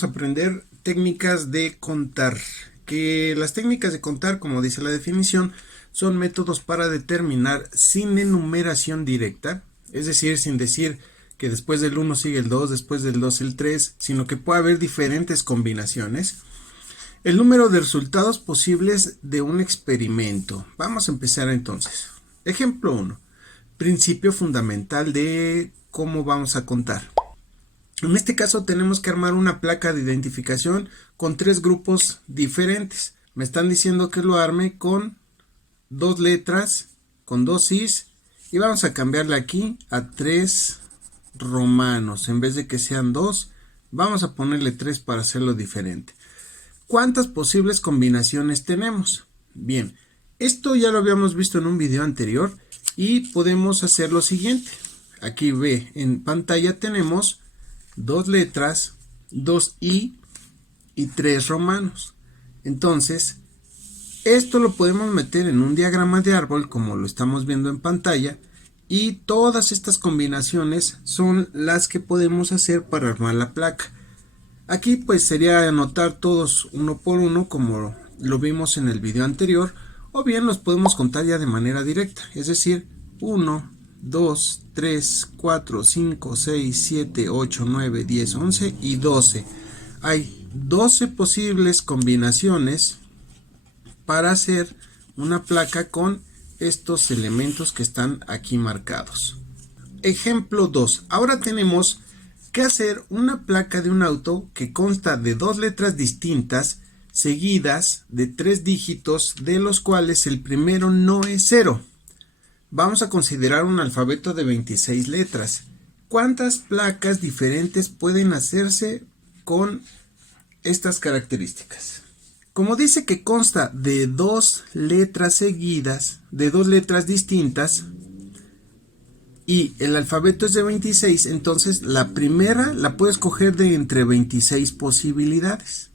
vamos a aprender técnicas de contar. Que las técnicas de contar, como dice la definición, son métodos para determinar sin enumeración directa, es decir, sin decir que después del 1 sigue el 2, después del 2 el 3, sino que puede haber diferentes combinaciones. El número de resultados posibles de un experimento. Vamos a empezar entonces. Ejemplo 1. Principio fundamental de cómo vamos a contar. En este caso tenemos que armar una placa de identificación con 3 grupos diferentes. Me están diciendo que lo arme con 2 letras, con 2 Is, y vamos a cambiarle aquí a 3 romanos. En vez de que sean 2, vamos a ponerle 3 para hacerlo diferente. ¿Cuántas posibles combinaciones tenemos? Bien, esto ya lo habíamos visto en un video anterior y podemos hacer lo siguiente. Aquí ve, en pantalla tenemos 2 letras, 2 I y 3 romanos. Entonces, esto lo podemos meter en un diagrama de árbol como lo estamos viendo en pantalla, y todas estas combinaciones son las que podemos hacer para armar la placa. Aquí pues sería anotar todos uno por uno como lo vimos en el video anterior, o bien los podemos contar ya de manera directa, es decir, 1, 2, 3, 4, 5, 6, 7, 8, 9, 10, 11 y 12. Hay 12 posibles combinaciones para hacer una placa con estos elementos que están aquí marcados. Ejemplo 2. Ahora tenemos que hacer una placa de un auto que consta de 2 letras distintas seguidas de 3 dígitos, de los cuales el primero no es 0. Vamos a considerar un alfabeto de 26 letras. ¿Cuántas placas diferentes pueden hacerse con estas características? Como dice que consta de 2 letras seguidas, de 2 letras distintas, y el alfabeto es de 26, entonces la primera la puedes coger de entre 26 posibilidades.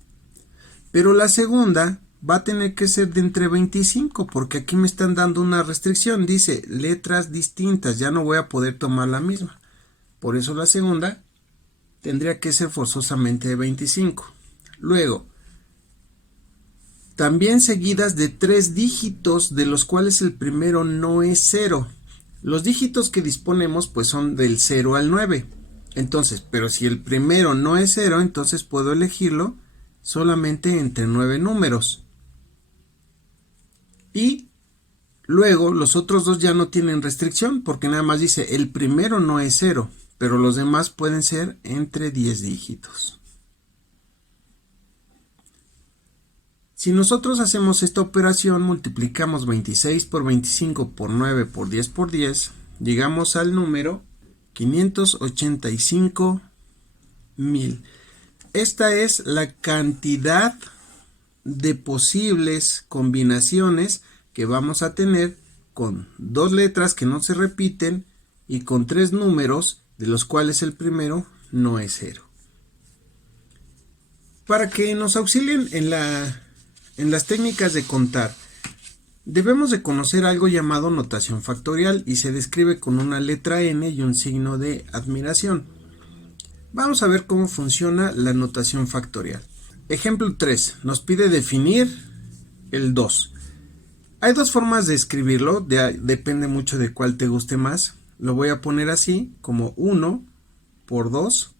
Pero la segunda va a tener que ser de entre 25, porque aquí me están dando una restricción, dice letras distintas, ya no voy a poder tomar la misma. Por eso la segunda tendría que ser forzosamente de 25. Luego, también seguidas de 3 dígitos, de los cuales el primero no es 0. Los dígitos que disponemos pues son del 0 al 9. Entonces, pero si el primero no es 0, entonces puedo elegirlo solamente entre 9 números. Y luego los otros dos ya no tienen restricción, porque nada más dice el primero no es 0, pero los demás pueden ser entre 10 dígitos. Si nosotros hacemos esta operación, multiplicamos 26 por 25 por 9 por 10 por 10, llegamos al número 585,000. Esta es la cantidad de posibles combinaciones que vamos a tener con 2 letras que no se repiten y con 3 números, de los cuales el primero no es 0. Para que nos auxilien en las técnicas de contar, debemos de conocer algo llamado notación factorial, y se describe con una letra N y un signo de admiración. Vamos a ver cómo funciona la notación factorial. Ejemplo 3. Nos pide definir el 2. Hay 2 formas de escribirlo, depende mucho de cuál te guste más. Lo voy a poner así, como 1 por 2.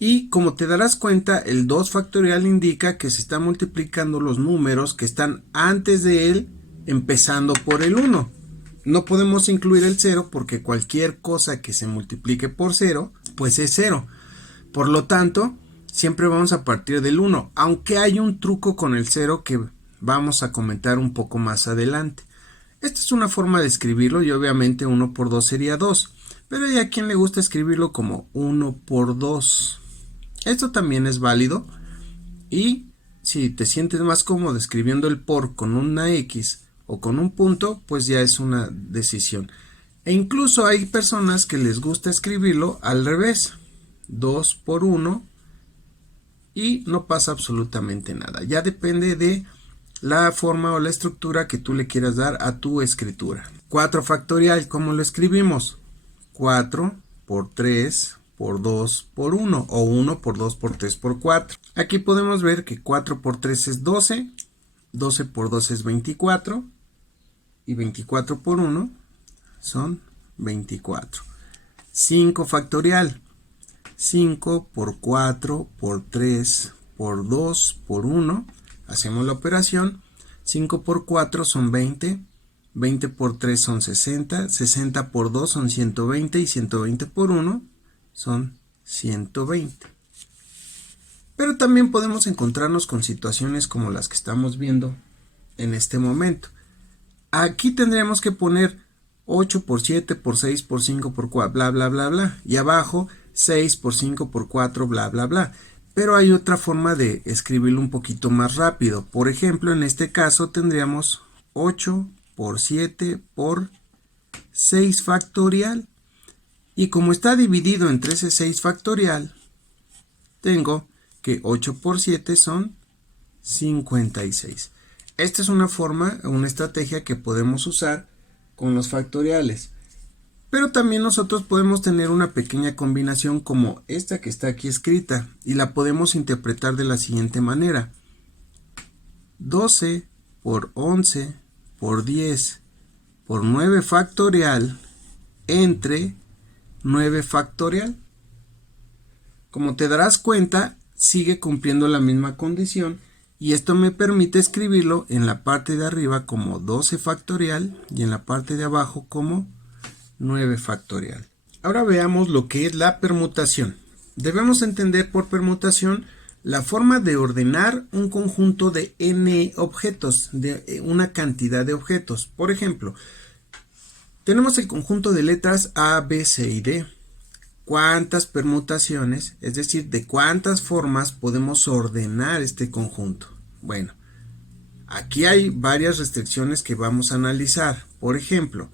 Y como te darás cuenta, el 2 factorial indica que se están multiplicando los números que están antes de él, empezando por el 1. No podemos incluir el 0 porque cualquier cosa que se multiplique por 0, pues es 0. Por lo tanto, siempre vamos a partir del 1, aunque hay un truco con el 0 que vamos a comentar un poco más adelante. Esta es una forma de escribirlo, y obviamente 1 por 2 sería 2, pero hay a quien le gusta escribirlo como 1 por 2. Esto también es válido, y si te sientes más cómodo escribiendo el por con una X o con un punto, pues ya es una decisión. E incluso hay personas que les gusta escribirlo al revés, 2 por 1, y no pasa absolutamente nada. Ya depende de la forma o la estructura que tú le quieras dar a tu escritura. 4 factorial, ¿cómo lo escribimos? 4 por 3 por 2 por 1 o 1 por 2 por 3 por 4. Aquí podemos ver que 4 por 3 es 12, 12 por 2 es 24 y 24 por 1 son 24. 5 factorial. 5 por 4 por 3 por 2 por 1. Hacemos la operación. 5 por 4 son 20. 20 por 3 son 60. 60 por 2 son 120. Y 120 por 1 son 120. Pero también podemos encontrarnos con situaciones como las que estamos viendo en este momento. Aquí tendremos que poner 8 por 7 por 6 por 5 por 4, bla, bla, bla, bla. Y abajo 6 por 5 por 4, bla, bla, bla. Pero hay otra forma de escribirlo un poquito más rápido. Por ejemplo, en este caso tendríamos 8 por 7 por 6 factorial. Y como está dividido entre ese 6 factorial, tengo que 8 por 7 son 56. Esta es una forma, una estrategia que podemos usar con los factoriales. Pero también nosotros podemos tener una pequeña combinación como esta que está aquí escrita y la podemos interpretar de la siguiente manera. 12 por 11 por 10 por 9 factorial entre 9 factorial. Como te darás cuenta, sigue cumpliendo la misma condición y esto me permite escribirlo en la parte de arriba como 12 factorial y en la parte de abajo como 9 factorial. Ahora veamos lo que es la permutación. Debemos entender por permutación la forma de ordenar un conjunto de n objetos, de una cantidad de objetos. Por ejemplo, tenemos el conjunto de letras A, B, C y D. ¿Cuántas permutaciones, es decir, de cuántas formas podemos ordenar este conjunto? Bueno, aquí hay varias restricciones que vamos a analizar. Por ejemplo,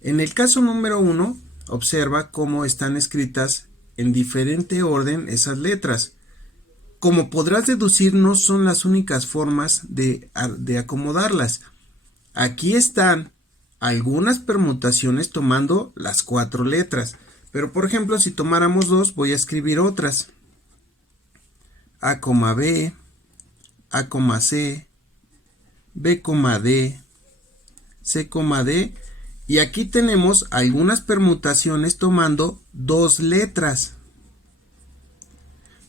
en el caso número 1, observa cómo están escritas en diferente orden esas letras. Como podrás deducir, no son las únicas formas de acomodarlas. Aquí están algunas permutaciones tomando las 4 letras. Pero por ejemplo, si tomáramos 2, voy a escribir otras. A, B, A, C, B, D, C, D. Y aquí tenemos algunas permutaciones tomando 2 letras.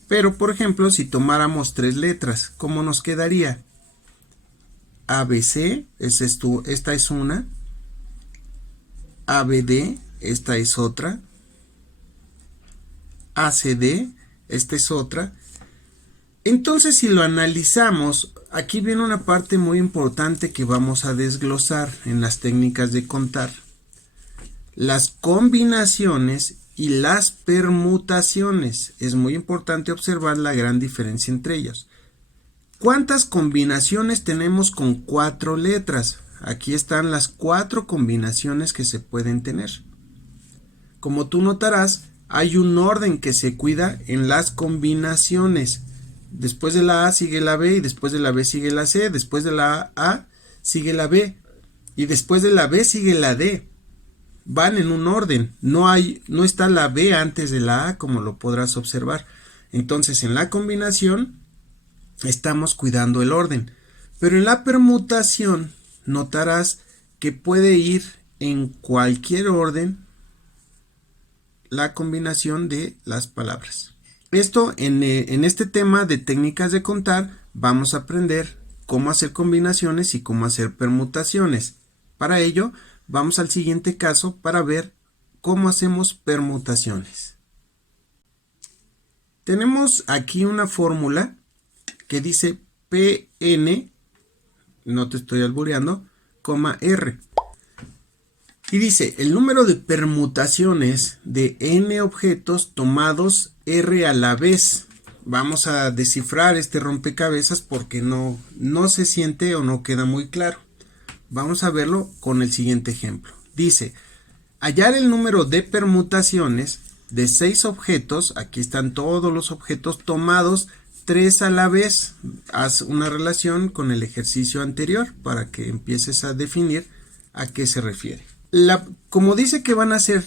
Pero por ejemplo, si tomáramos 3 letras, ¿cómo nos quedaría? ABC, esta es una. ABD, esta es otra. ACD, esta es otra. Entonces, si lo analizamos, aquí viene una parte muy importante que vamos a desglosar en las técnicas de contar. Las combinaciones y las permutaciones. Es muy importante observar la gran diferencia entre ellos. ¿Cuántas combinaciones tenemos con 4 letras? Aquí están las 4 combinaciones que se pueden tener. Como tú notarás, hay un orden que se cuida en las combinaciones. Después de la A sigue la B y después de la B sigue la C. Después de la A sigue la B y después de la B sigue la D. Van en un orden. No está la B antes de la A, como lo podrás observar. Entonces, en la combinación estamos cuidando el orden. Pero en la permutación notarás que puede ir en cualquier orden la combinación de las palabras. Esto en este tema de técnicas de contar vamos a aprender cómo hacer combinaciones y cómo hacer permutaciones. Para ello vamos al siguiente caso para ver cómo hacemos permutaciones. Tenemos aquí una fórmula que dice Pn, no te estoy albureando, R. Y dice, el número de permutaciones de n objetos tomados R a la vez. Vamos a descifrar este rompecabezas porque no se siente o no queda muy claro. Vamos a verlo con el siguiente ejemplo. Dice, hallar el número de permutaciones de 6 objetos. Aquí están todos los objetos tomados 3 a la vez. Haz una relación con el ejercicio anterior para que empieces a definir a qué se refiere. Como dice que van a ser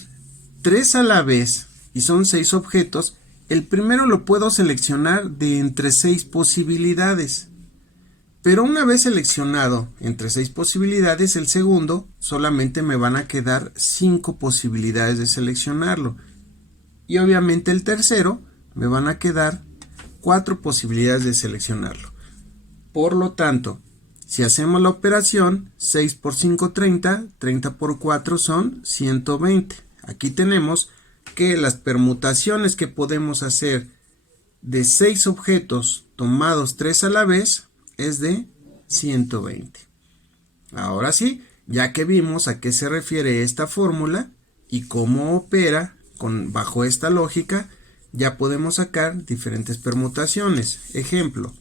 3 a la vez, y son 6 objetos, el primero lo puedo seleccionar de entre 6 posibilidades. Pero una vez seleccionado entre 6 posibilidades, el segundo solamente me van a quedar 5 posibilidades de seleccionarlo. Y obviamente el tercero me van a quedar 4 posibilidades de seleccionarlo. Por lo tanto, si hacemos la operación, 6 por 5, 30, 30 por 4 son 120. Aquí tenemos que las permutaciones que podemos hacer de 6 objetos tomados 3 a la vez es de 120. Ahora sí, ya que vimos a qué se refiere esta fórmula y cómo opera bajo esta lógica, ya podemos sacar diferentes permutaciones. Ejemplo,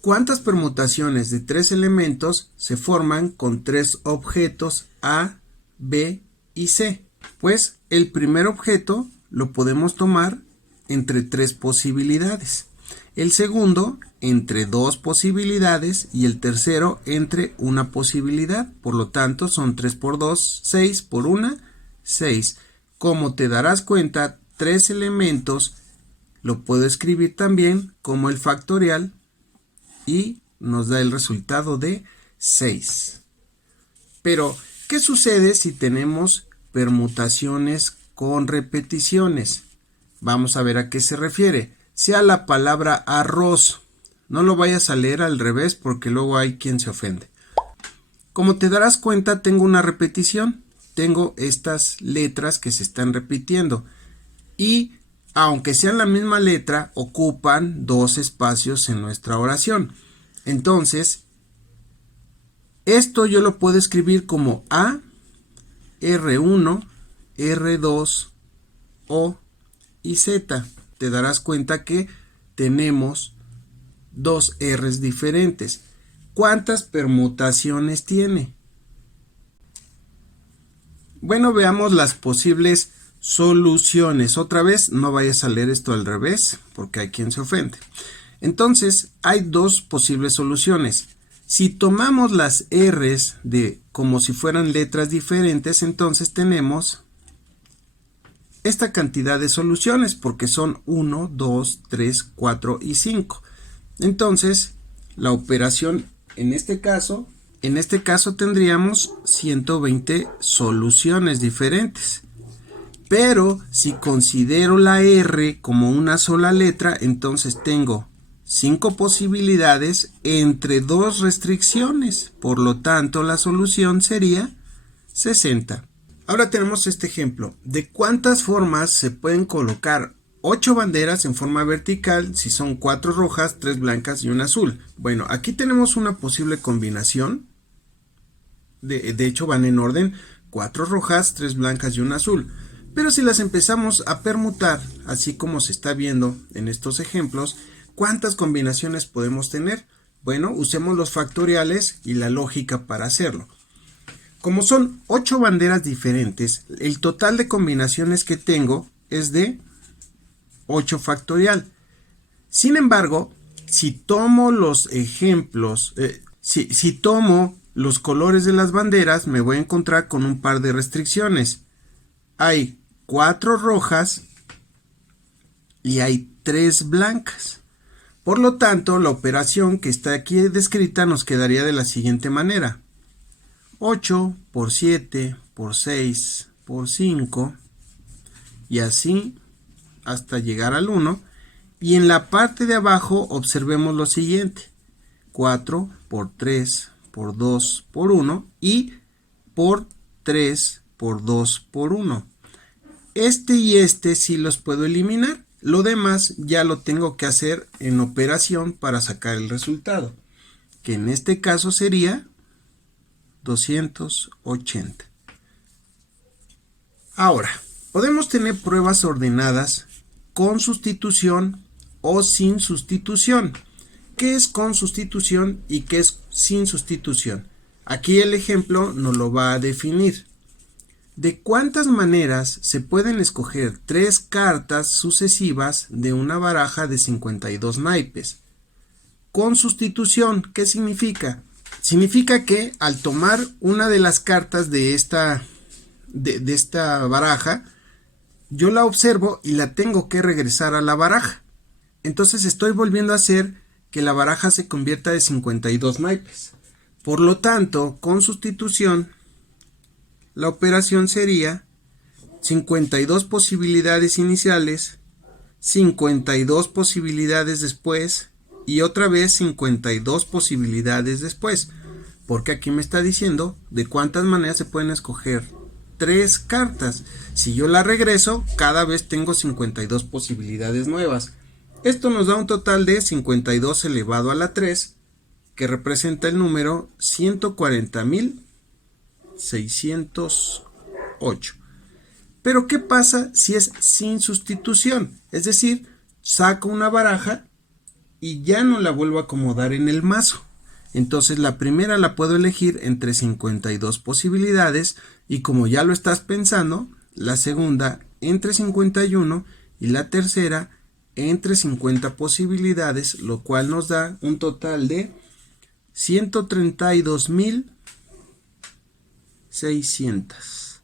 ¿cuántas permutaciones de 3 elementos se forman con 3 objetos A, B y C? Pues el primer objeto lo podemos tomar entre 3 posibilidades, el segundo entre 2 posibilidades y el tercero entre una posibilidad. Por lo tanto, son 3 por 2, 6 por 1, 6. Como te darás cuenta, 3 elementos lo puedo escribir también como el factorial y nos da el resultado de 6. Pero, ¿qué sucede si tenemos permutaciones con repeticiones? Vamos a ver a qué se refiere. Sea la palabra arroz. No lo vayas a leer al revés porque luego hay quien se ofende. Como te darás cuenta, tengo una repetición. Tengo estas letras que se están repitiendo. Y aunque sean la misma letra, ocupan 2 espacios en nuestra oración. Entonces, esto yo lo puedo escribir como A, R1, R2, O y Z. Te darás cuenta que tenemos 2 R's diferentes. ¿Cuántas permutaciones tiene? Bueno, veamos las posibles soluciones. Otra vez, no vayas a leer esto al revés, porque hay quien se ofende. Entonces, hay 2 posibles soluciones. Si tomamos las R's como si fueran letras diferentes, entonces tenemos esta cantidad de soluciones, porque son 1, 2, 3, 4 y 5. Entonces, la operación en este caso tendríamos 120 soluciones diferentes. Pero si considero la R como una sola letra, entonces tengo 5 posibilidades entre 2 restricciones. Por lo tanto, la solución sería 60. Ahora tenemos este ejemplo. ¿De cuántas formas se pueden colocar 8 banderas en forma vertical si son 4 rojas, 3 blancas y 1 azul? Bueno, aquí tenemos una posible combinación. De hecho, van en orden: 4 rojas, 3 blancas y 1 azul. Pero si las empezamos a permutar, así como se está viendo en estos ejemplos, ¿cuántas combinaciones podemos tener? Bueno, usemos los factoriales y la lógica para hacerlo. Como son 8 banderas diferentes, el total de combinaciones que tengo es de 8 factorial. Sin embargo, si tomo los ejemplos, si tomo los colores de las banderas, me voy a encontrar con un par de restricciones. Hay 4 rojas y hay 3 blancas. Por lo tanto, la operación que está aquí descrita nos quedaría de la siguiente manera: 8 por 7 por 6 por 5 y así hasta llegar al 1. Y en la parte de abajo observemos lo siguiente: 4 por 3 por 2 por 1 y por 3 por 2 por 1. Este y este sí los puedo eliminar. Lo demás ya lo tengo que hacer en operación para sacar el resultado, que en este caso sería 280. Ahora, podemos tener pruebas ordenadas con sustitución o sin sustitución. ¿Qué es con sustitución y qué es sin sustitución? Aquí el ejemplo nos lo va a definir. ¿De cuántas maneras se pueden escoger 3 cartas sucesivas de una baraja de 52 naipes? Con sustitución, ¿qué significa? Significa que al tomar una de las cartas de esta baraja, yo la observo y la tengo que regresar a la baraja. Entonces estoy volviendo a hacer que la baraja se convierta de 52 naipes. Por lo tanto, con sustitución, la operación sería 52 posibilidades iniciales, 52 posibilidades después y otra vez 52 posibilidades después. Porque aquí me está diciendo de cuántas maneras se pueden escoger 3 cartas. Si yo la regreso, cada vez tengo 52 posibilidades nuevas. Esto nos da un total de 52 elevado a la 3, que representa el número 140.608. Pero ¿qué pasa si es sin sustitución? Es decir, saco una baraja y ya no la vuelvo a acomodar en el mazo. Entonces la primera la puedo elegir entre 52 posibilidades y como ya lo estás pensando, la segunda entre 51 y la tercera entre 50 posibilidades, lo cual nos da un total de 132.600.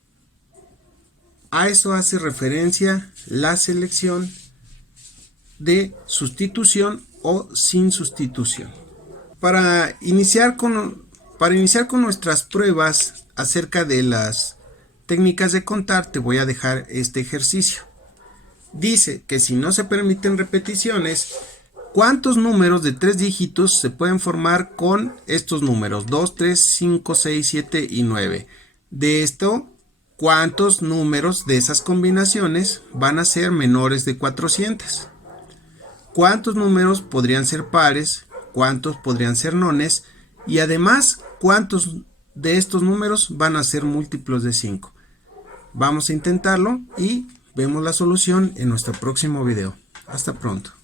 A eso hace referencia la selección de sustitución o sin sustitución. Para iniciar con nuestras pruebas acerca de las técnicas de contar, te voy a dejar este ejercicio. Dice que si no se permiten repeticiones, ¿cuántos números de 3 dígitos se pueden formar con estos números? 2, 3, 5, 6, 7 y 9. De esto, ¿cuántos números de esas combinaciones van a ser menores de 400? ¿Cuántos números podrían ser pares? ¿Cuántos podrían ser nones? Y además, ¿cuántos de estos números van a ser múltiplos de 5? Vamos a intentarlo y vemos la solución en nuestro próximo video. Hasta pronto.